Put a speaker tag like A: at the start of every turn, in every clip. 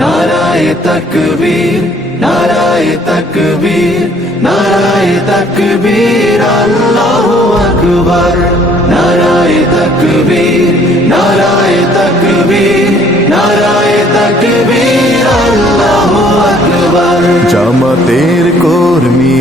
A: নারায় তকবীর নারায় তকবীর নারায় তকবীর আল্লাহু আকবার নারায় তকবীর নারায় তকবীর নারায় তকবীর আল্লাহু আকবার
B: জামাতের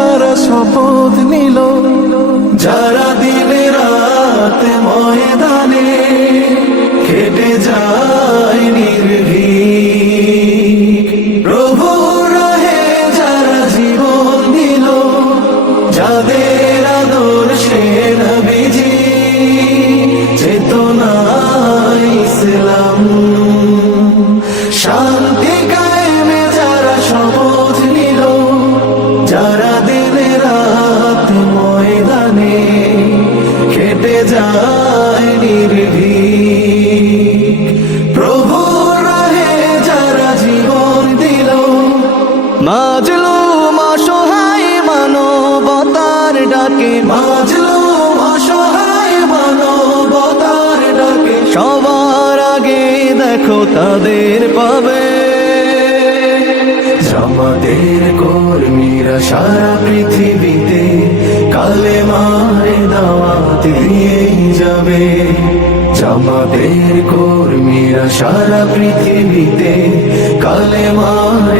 B: যারা শপথ নিল,
A: যারা দিনে রাত ময়দানে খেটে যায় নির্ভীক। প্রভু রাহে যারা জীবন দিল, যাদের
B: মাজলু অসহায় মানবতার ডাকে।
A: মাজলো অসহায় মানবতার ডাকে।
B: সবার আগে দেখো তাদের পাবে।
A: জামাতের কর্মীরা সারা পৃথিবীতে কালে মারে দাওয়াত দিয়ে যাবে। জামাতের কর্মীরা সারা পৃথিবীতে কালে মারে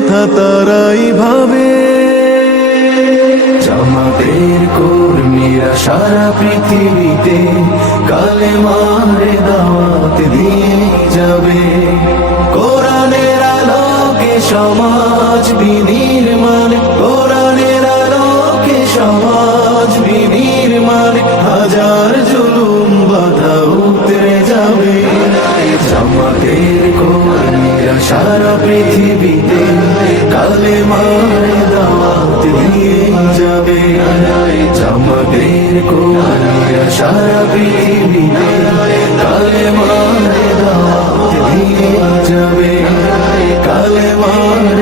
B: কথা তারাই ভাবে।
A: জামাতের কর্মীরা সারা পৃথিবীতে কালে মারে দাওয়াত দিয়ে যাবে। কোরআনের আলোকে সমাজ বিধির বিনির্মাণ, কোরআনের আলোকে সমাজ বিধির বিনির্মাণ, হাজার জুলুম বাধা উতরে যাবে। জামাতের কর্মীরা সারা পৃথিবীতে কালে মারে দাওয়াত দিয়ে যাবে জামাতের কর্মীরা সারা পৃথিবীতে কালে মারে দাওয়াত দিয়ে যাবে কালে মার